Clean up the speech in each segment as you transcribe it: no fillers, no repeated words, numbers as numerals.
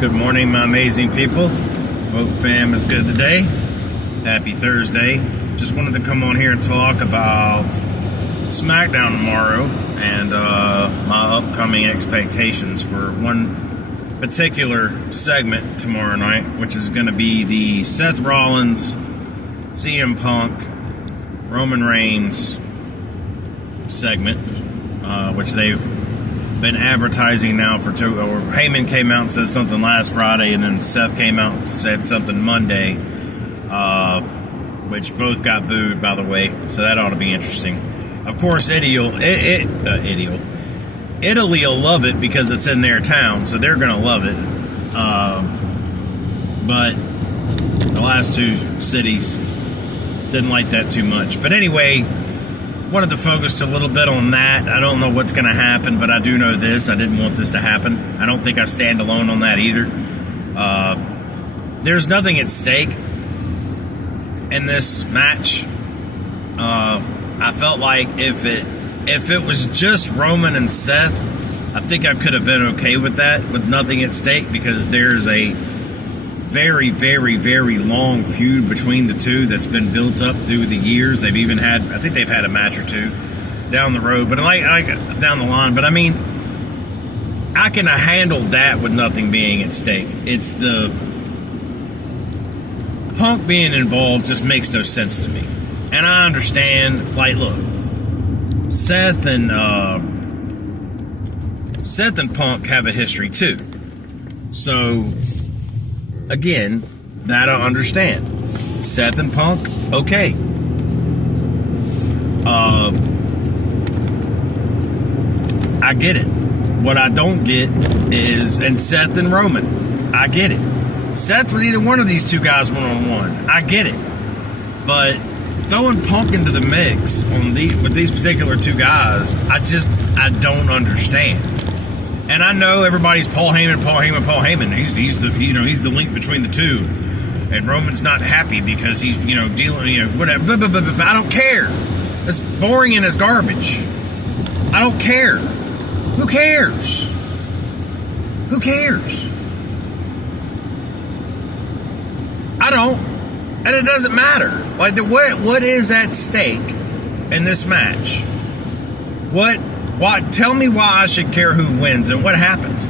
Good morning, my amazing people. Hope fam is good today. Happy Thursday. Just wanted to come on here and talk about Smackdown tomorrow and my upcoming expectations for one particular segment tomorrow night, which is going to be the Seth Rollins, CM Punk, Roman Reigns segment, which they've been advertising now for two. Or Heyman came out and said something last Friday, and then Seth came out and said something Monday, which both got booed, by the way. So that ought to be interesting. Of course, Italy will love it because it's in their town, so they're going to love it. But the last two cities didn't like that too much. But anyway, wanted to focus a little bit on that. I don't know what's going to happen, but I do know this. I didn't want this to happen. I don't think I stand alone on that either. There's nothing at stake in this match. I felt like if it was just Roman and Seth, I think I could have been okay with that, with nothing at stake, because there's a very, very, very long feud between the two that's been built up through the years. They've even had, I think they've had a match or two down the road, but like down the line. But I mean, I can handle that with nothing being at stake. It's the Punk being involved just makes no sense to me. And I understand, like, look, Seth and Punk have a history too. So again, that I understand. Seth and Punk, okay. I get it. What I don't get is, and Seth and Roman, I get it. Seth with either one of these two guys one-on-one, I get it. But throwing Punk into the mix with these particular two guys, I don't understand. And I know everybody's Paul Heyman. He's the link between the two. And Roman's not happy because he's, dealing, whatever. But I don't care. It's boring and it's garbage. I don't care. Who cares? Who cares? I don't. And it doesn't matter. Like, what is at stake in this match? What? Tell me why I should care who wins and what happens.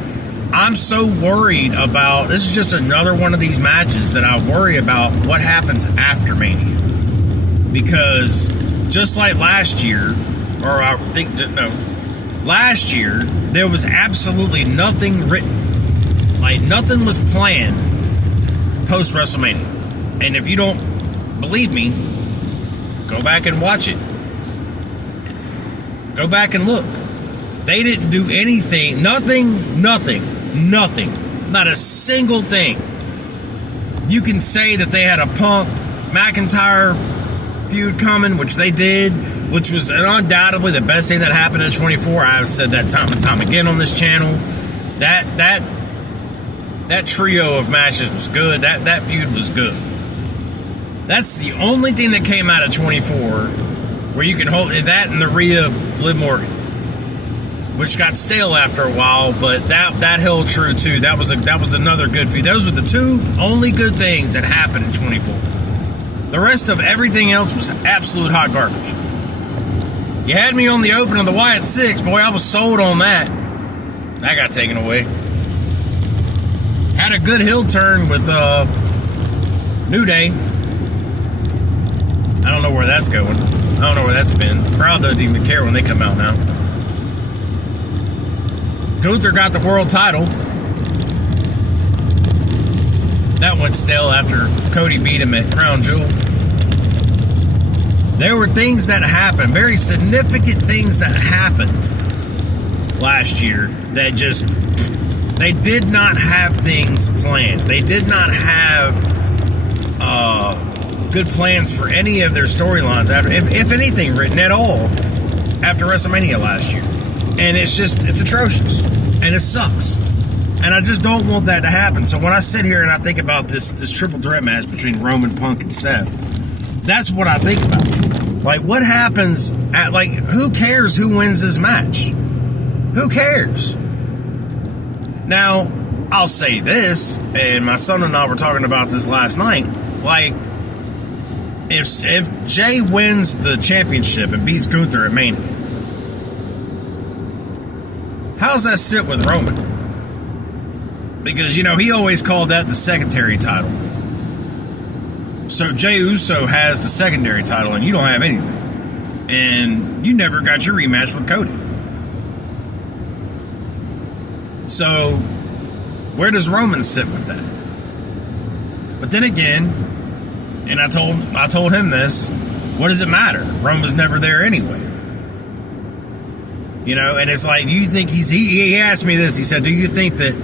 I'm so worried about, this is just another one of these matches that I worry about what happens after Mania. Because just like last year, last year, there was absolutely nothing written. Like, nothing was planned post WrestleMania. And if you don't believe me, go back and watch it. Go back and look. They didn't do anything. Nothing. Not a single thing. You can say that they had a Punk McIntyre feud coming, which they did, which was undoubtedly the best thing that happened in 24. I've said that time and time again on this channel. That trio of matches was good. That feud was good. That's the only thing that came out of 24 where you can hold that, and the Rhea Liv Morgan, which got stale after a while, but that held true too. That was another good feud. Those were the two only good things that happened in 24. The rest of everything else was absolute hot garbage. You had me on the open of the Wyatt 6, boy, I was sold on that. That got taken away. Had a good heel turn with New Day. I don't know where that's going. I don't know where that's been. The crowd doesn't even care when they come out now. Gunther got the world title. That went stale after Cody beat him at Crown Jewel. There were things that happened, very significant things that happened last year that just, they did not have things planned. They did not have good plans for any of their storylines, after, if anything, written at all after WrestleMania last year. And it's atrocious. And it sucks. And I just don't want that to happen. So when I sit here and I think about this triple threat match between Roman, Punk, and Seth, that's what I think about. Like, what happens at, like, who cares who wins this match? Who cares? Now, I'll say this, and my son and I were talking about this last night. Like, if Jay wins the championship and beats Gunther at Mania, how's that sit with Roman? Because, he always called that the secondary title. So Jey Uso has the secondary title, and you don't have anything. And you never got your rematch with Cody. So, where does Roman sit with that? But then again, and I told him this, what does it matter? Roman's never there anyway. And it's like, do you think he asked me this, he said, do you think that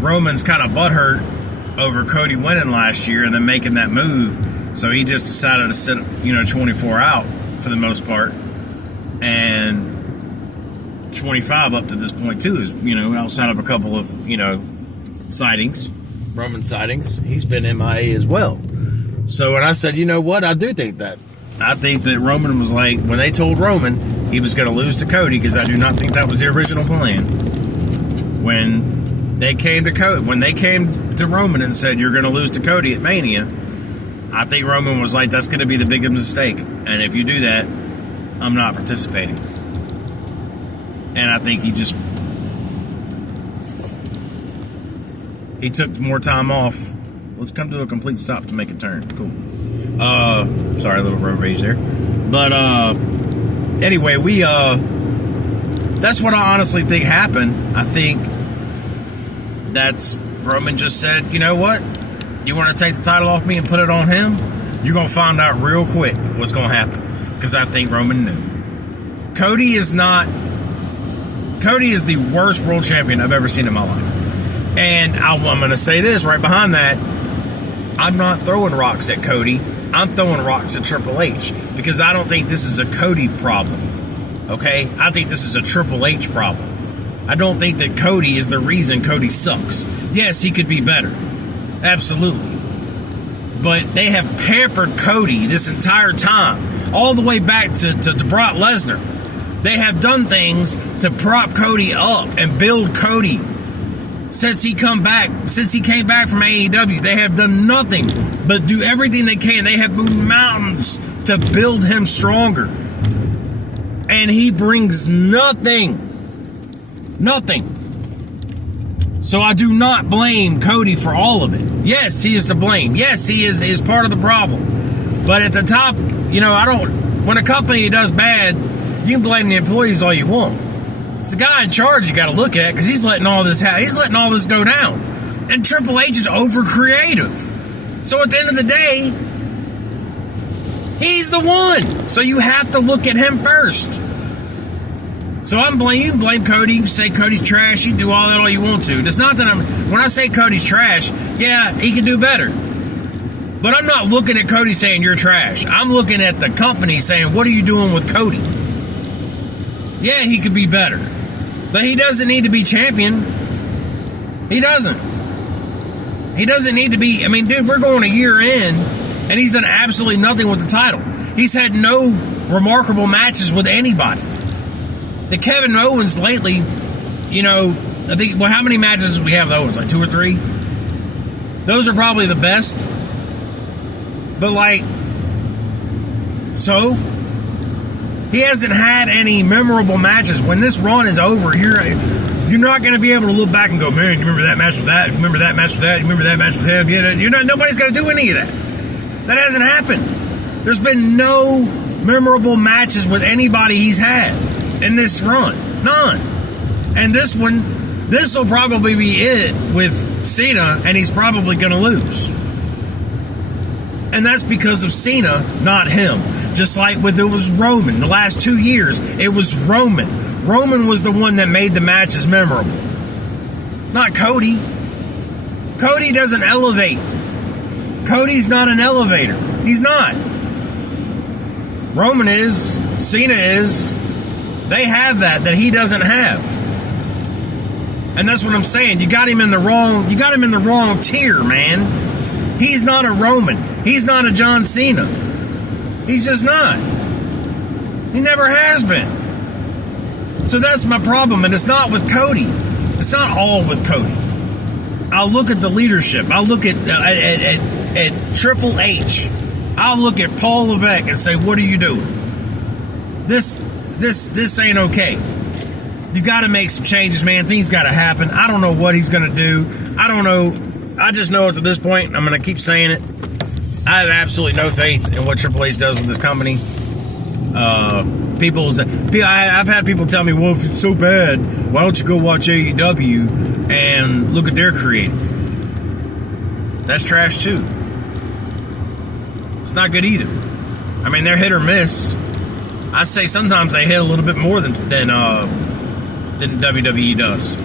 Roman's kind of butthurt over Cody winning last year and then making that move, so he just decided to sit 24 out for the most part, and 25 up to this point too, is outside of a couple of sightings, Roman sightings, he's been MIA as well. So when I said, you know what, I do think that. I think that Roman was like, when they told Roman he was going to lose to Cody, because I do not think that was the original plan. When they came to Roman and said, you're going to lose to Cody at Mania, I think Roman was like, that's going to be the biggest mistake. And if you do that, I'm not participating. And I think he took more time off. Let's come to a complete stop to make a turn. Cool. Sorry, a little road rage there. But anyway, that's what I honestly think happened. I think that's Roman just said, you know what? You want to take the title off me and put it on him? You're going to find out real quick what's going to happen. Because I think Roman knew. Cody is the worst world champion I've ever seen in my life. And I'm going to say this right behind that. I'm not throwing rocks at Cody. I'm throwing rocks at Triple H. Because I don't think this is a Cody problem. Okay? I think this is a Triple H problem. I don't think that Cody is the reason Cody sucks. Yes, he could be better. Absolutely. But they have pampered Cody this entire time. All the way back to Brock Lesnar. They have done things to prop Cody up and build Cody. Since he came back from AEW, they have done nothing but do everything they can. They have moved mountains to build him stronger. And he brings nothing. Nothing. So I do not blame Cody for all of it. Yes, he is to blame. Yes, he is part of the problem. But at the top, when a company does bad, you can blame the employees all you want. It's the guy in charge you got to look at, because he's letting all this go down. And Triple H is over creative. So at the end of the day, he's the one. So you have to look at him first. So you can blame Cody, you say Cody's trash, you can do all that all you want to. It's not that when I say Cody's trash, yeah, he can do better. But I'm not looking at Cody saying you're trash. I'm looking at the company saying, what are you doing with Cody? Yeah, he could be better. But he doesn't need to be champion. He doesn't. He doesn't need to be. Dude, we're going a year in, and he's done absolutely nothing with the title. He's had no remarkable matches with anybody. The Kevin Owens lately, I think, how many matches do we have with Owens? Like 2 or 3? Those are probably the best. But so he hasn't had any memorable matches. When this run is over, you're not going to be able to look back and go, man, you remember that match with that? You remember that match with that? You remember that match with him? Nobody's going to do any of that. That hasn't happened. There's been no memorable matches with anybody he's had in this run. None. And this will probably be it with Cena, and he's probably going to lose. And that's because of Cena, not him. Just like it was Roman. The last 2 years, it was Roman. Roman was the one that made the matches memorable. Not Cody. Cody doesn't elevate. Cody's not an elevator. He's not. Roman is. Cena is. They have that he doesn't have. And that's what I'm saying. You got him in the wrong tier, man. He's not a Roman. He's not a John Cena. He's just not. He never has been. So that's my problem. And it's not with Cody. It's not all with Cody. I'll look at the leadership. I'll look at Triple H. I'll look at Paul Levesque and say, what are you doing? This ain't okay. You got to make some changes, man. Things got to happen. I don't know what he's going to do. I don't know. I just know at this point, I'm going to keep saying it, I have absolutely no faith in what Triple H does with this company. I've had people tell me, well, if it's so bad, why don't you go watch AEW and look at their creative? That's trash too. It's not good either. I mean, they're hit or miss. I say sometimes they hit a little bit more than WWE does.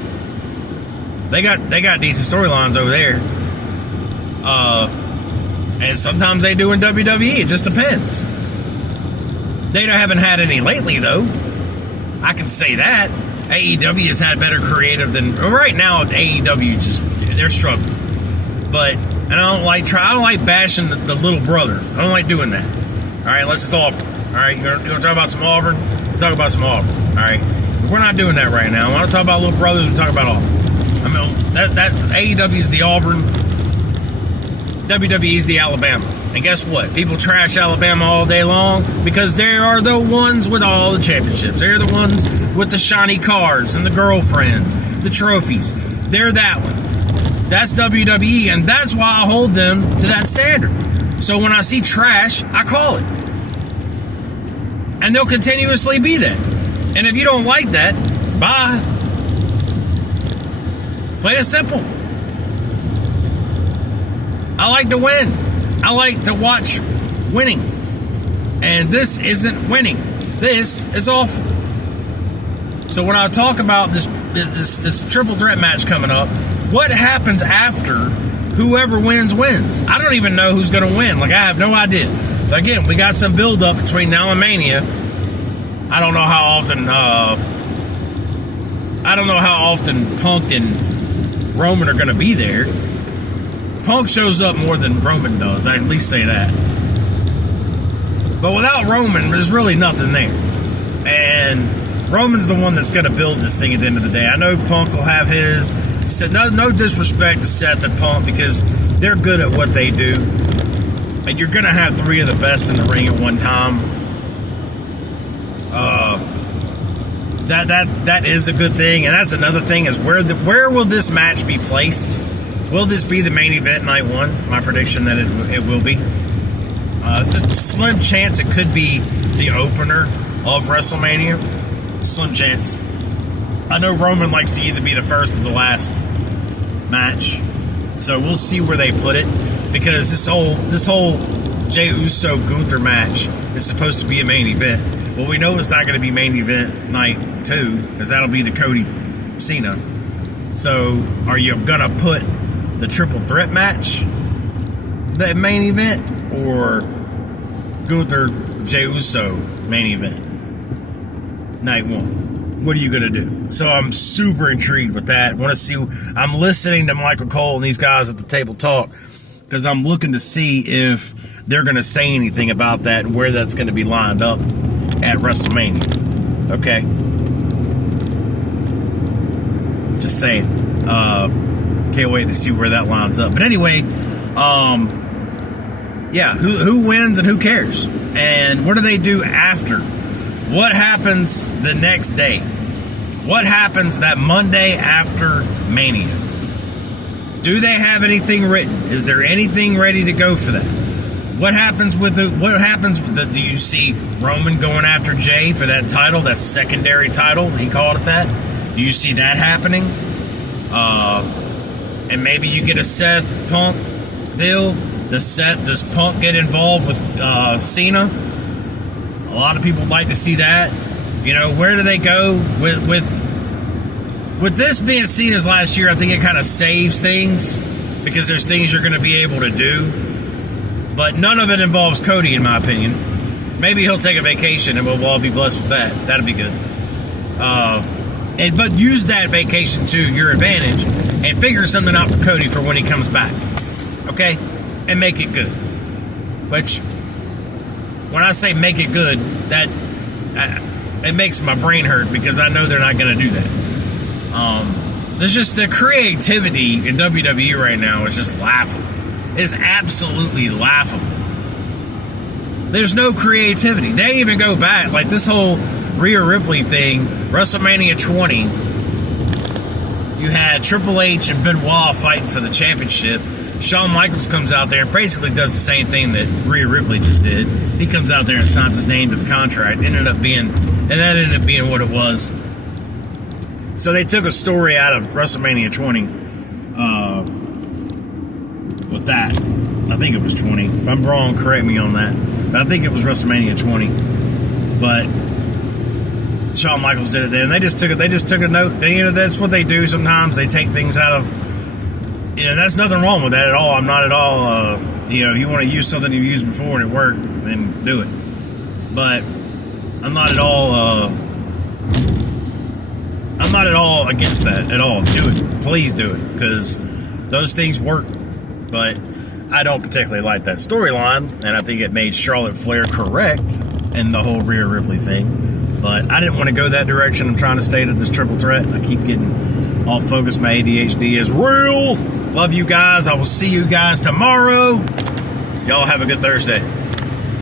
They got decent storylines over there. And sometimes they do in WWE. It just depends. They haven't had any lately, though. I can say that. AEW has had better creative than... Right now, AEW, they're struggling. But, and I don't like bashing the little brother. I don't like doing that. All right, let's just Auburn. All right, you're going to talk about some Auburn? We'll talk about some Auburn. All right? But we're not doing that right now. I want to talk about little brothers. We'll talk about Auburn. I mean, that AEW is the Auburn. WWE is the Alabama. And guess what? People trash Alabama all day long because they are the ones with all the championships. They're the ones with the shiny cars and the girlfriends, the trophies. They're that one. That's WWE, and that's why I hold them to that standard. So when I see trash, I call it. And they'll continuously be that. And if you don't like that, bye. Plain and simple. I like to win. I like to watch winning. And this isn't winning. This is awful. So when I talk about this triple threat match coming up, what happens after whoever wins? I don't even know who's going to win. Like, I have no idea. But again, we got some build up between now and Mania. I don't know how often Punk and Roman are going to be there. Punk shows up more than Roman does. I at least say that. But without Roman, there's really nothing there. And Roman's the one that's going to build this thing at the end of the day. I know Punk will have his. No disrespect to Seth and Punk because they're good at what they do. And you're going to have three of the best in the ring at one time. That is a good thing. And that's another thing is where will this match be placed? Will this be the main event night one? My prediction that it will be. It's just a slim chance it could be the opener of WrestleMania. Slim chance. I know Roman likes to either be the first or the last match. So we'll see where they put it. Because this whole Jey Uso Gunther match is supposed to be a main event. Well, we know it's not going to be main event night 2. Because that'll be the Cody Cena. So are you going to put the triple threat match the main event, or Gunther Jey Uso main event night 1? What are you gonna do? So I'm super intrigued with that. Want to see? I'm listening to Michael Cole and these guys at the table talk because I'm looking to see if they're gonna say anything about that and where that's gonna be lined up at WrestleMania. Okay, just saying. Can't wait to see where that lines up. But anyway, yeah, who wins and who cares? And what do they do after? What happens the next day? What happens that Monday after Mania? Do they have anything written? Is there anything ready to go for that? What happens with do you see Roman going after Jey for that title, that secondary title? He called it that. Do you see that happening? And maybe you get a Seth Punk deal. Does Punk get involved with Cena? A lot of people like to see that. You know, where do they go with this being Cena's last year? I think it kind of saves things because there's things you're going to be able to do, but none of it involves Cody, in my opinion. Maybe he'll take a vacation and we'll all be blessed with that. That'd be good. But use that vacation to your advantage and figure something out for Cody for when he comes back. Okay? And make it good. Which, when I say make it good, it makes my brain hurt because I know they're not going to do that. there's just the creativity in WWE right now is just laughable. It's absolutely laughable. There's no creativity. They even go back, like this whole Rhea Ripley thing, WrestleMania 20, you had Triple H and Benoit fighting for the championship. Shawn Michaels comes out there and basically does the same thing that Rhea Ripley just did. He comes out there and signs his name to the contract. That ended up being what it was. So they took a story out of WrestleMania 20 with that. I think it was 20. If I'm wrong, correct me on that. But I think it was WrestleMania 20. But Shawn Michaels did it then. They just took a note. That's what they do sometimes. They take things out of. That's nothing wrong with that at all. I'm not at all, if you want to use something you've used before and it worked, then do it. But I'm not at all against that at all. Do it. Please do it. Because those things work. But I don't particularly like that storyline. And I think it made Charlotte Flair correct in the whole Rhea Ripley thing. But I didn't want to go that direction. I'm trying to stay to this triple threat. I keep getting off focus. My ADHD is real. Love you guys. I will see you guys tomorrow. Y'all have a good Thursday.